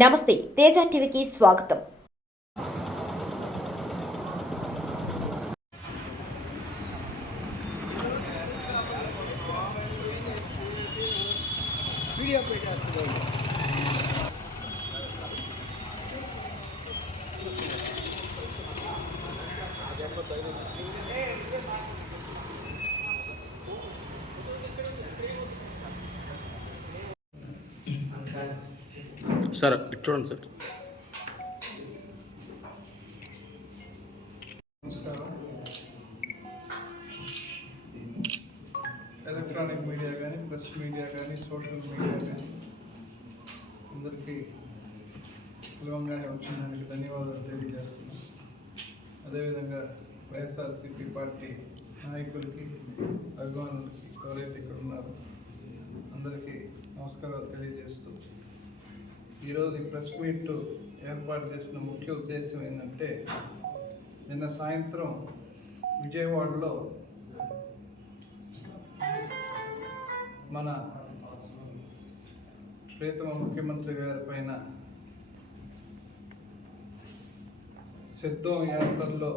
నమస్తే, తేజ టీవీకి స్వాగతం. సార్ ఇటు చూడండి సార్. నమస్కారం. ఎలక్ట్రానిక్ మీడియా కానీ, ప్రెస్ మీడియా కానీ, సోషల్ మీడియా కానీ అందరికీ సులభంగానే వచ్చినందుకు ధన్యవాదాలు తెలియజేస్తున్నాం. అదేవిధంగా వైఎస్ఆర్సీపీ పార్టీ నాయకులకి, అభిమానులకి ఎవరైతే ఇక్కడ ఉన్నారో అందరికీ నమస్కారాలు తెలియజేస్తూ ఈరోజు ఈ ప్రెస్ మీట్ ఏర్పాటు చేసిన ముఖ్య ఉద్దేశం ఏంటంటే, నిన్న సాయంత్రం విజయవాడలో మన ప్రియతమ ముఖ్యమంత్రి గారి పైన సిద్ధం యాత్రలో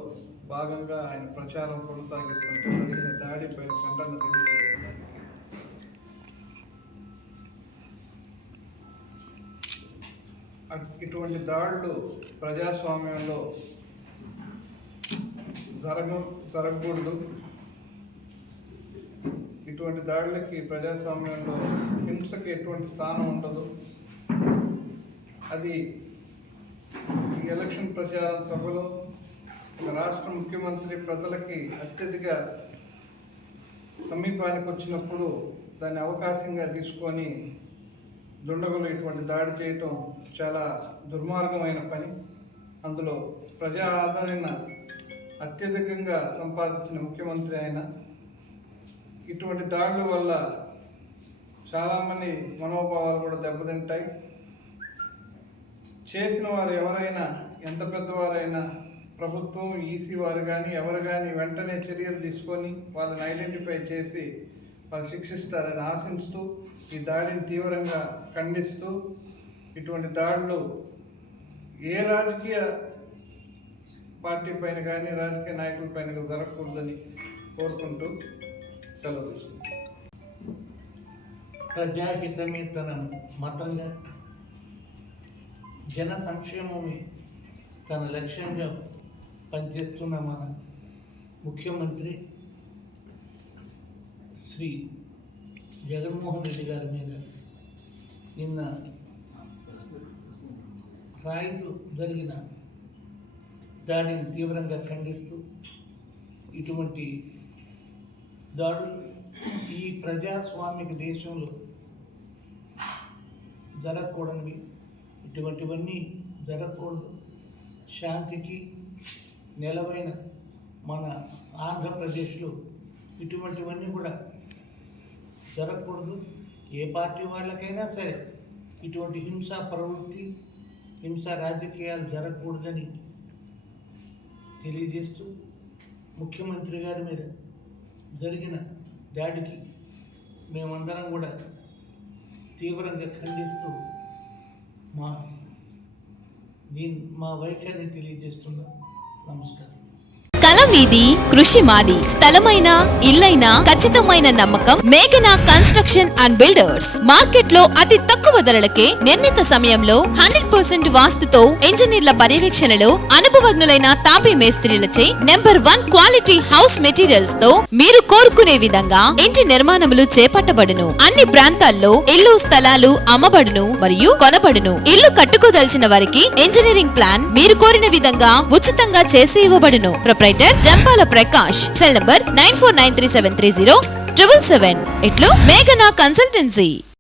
భాగంగా ఆయన ప్రచారం కొనసాగిస్తుంటే జరిగిన దాడిపై ఖండన తెలియజేస్తున్నారు. ఇటువంటి దాడులు ప్రజాస్వామ్యంలో జరగకూడదు. ఇటువంటి దాడులకి ప్రజాస్వామ్యంలో హింసకి ఎటువంటి స్థానం ఉండదు. అది ఈ ఎలక్షన్ ప్రచారం సభలో రాష్ట్ర ముఖ్యమంత్రి ప్రజలకి అత్యధిక సమీపానికి వచ్చినప్పుడు దాన్ని అవకాశంగా తీసుకొని దుండగులు ఇటువంటి దాడి చేయటం చాలా దుర్మార్గమైన పని. అందులో ప్రజా ఆదరణ అత్యధికంగా సంపాదించిన ముఖ్యమంత్రి ఆయన. ఇటువంటి దాడుల వల్ల చాలామంది మనోభావాలు కూడా దెబ్బతింటాయి. చేసిన వారు ఎవరైనా, ఎంత పెద్దవారైనా, ప్రభుత్వం, ఈసీ వారు కానీ ఎవరు కానీ వెంటనే చర్యలు తీసుకొని వాళ్ళని ఐడెంటిఫై చేసి వాళ్ళు శిక్షిస్తారని ఆశిస్తూ ఈ దాడిని తీవ్రంగా ఖండిస్తూ ఇటువంటి దాడులు ఏ రాజకీయ పార్టీ పైన కానీ, రాజకీయ నాయకుల పైన జరగకూడదని కోరుకుంటూ సెలవు తీసుకుంటాం. ప్రజాహితమే తన మతంగా, జన సంక్షేమమే తన లక్ష్యంగా పనిచేస్తున్న మన ముఖ్యమంత్రి శ్రీ జగన్మోహన్ రెడ్డి గారి మీద నిన్న రాయితో జరిగిన దాడిని తీవ్రంగా ఖండిస్తూ, ఇటువంటి దాడులు ఈ ప్రజాస్వామిక దేశంలో జరగకూడనివి, ఇటువంటివన్నీ జరగకూడదు. శాంతికి నెలవైన మన ఆంధ్రప్రదేశ్లో ఇటువంటివన్నీ కూడా జరగకూడదు. ఏ పార్టీ వాళ్ళకైనా సరే ఇటువంటి హింసా ప్రవృత్తి, హింసా రాజకీయాలు జరగకూడదని తెలియజేస్తూ, ముఖ్యమంత్రి గారి మీద జరిగిన దాడికి మేమందరం కూడా తీవ్రంగా ఖండిస్తూ మా వైఖరిని తెలియజేస్తున్నాం. నమస్కారం. కళ మీది, కృషి మాది. స్థలమైన, ఇల్లైనా ఖచ్చితమైన నమ్మకం మేఘనా కన్స్ట్రక్షన్ అండ్ బిల్డర్స్. మార్కెట్ లో అతి తక్కువ ధరలకే నిర్ణీత సమయంలో 100% వాస్తుతో, ఇంజనీర్ల పర్యవేక్షణలో అనుభవజ్ఞులైన తాపీ మేస్త్రీలచే నెంబర్ 1 క్వాలిటీ హౌస్ మెటీరియల్స్ తో మీరు కోరుకునే విధంగా ఇంటి నిర్మాణములు చేపట్టబడును. అన్ని ప్రాంతాల్లో ఇల్లు స్థలాలు అమ్మబడును మరియు కొనబడును. ఇల్లు కట్టుకోదలిచిన వారికి ఇంజనీరింగ్ ప్లాన్ మీరు కోరిన విధంగా ఉచితంగా చేసి ఇవ్వబడును. Proprietor Jampala Prakash. Cell number 9493730777. ఇట్లు మేఘనా కన్సల్టెన్సీ.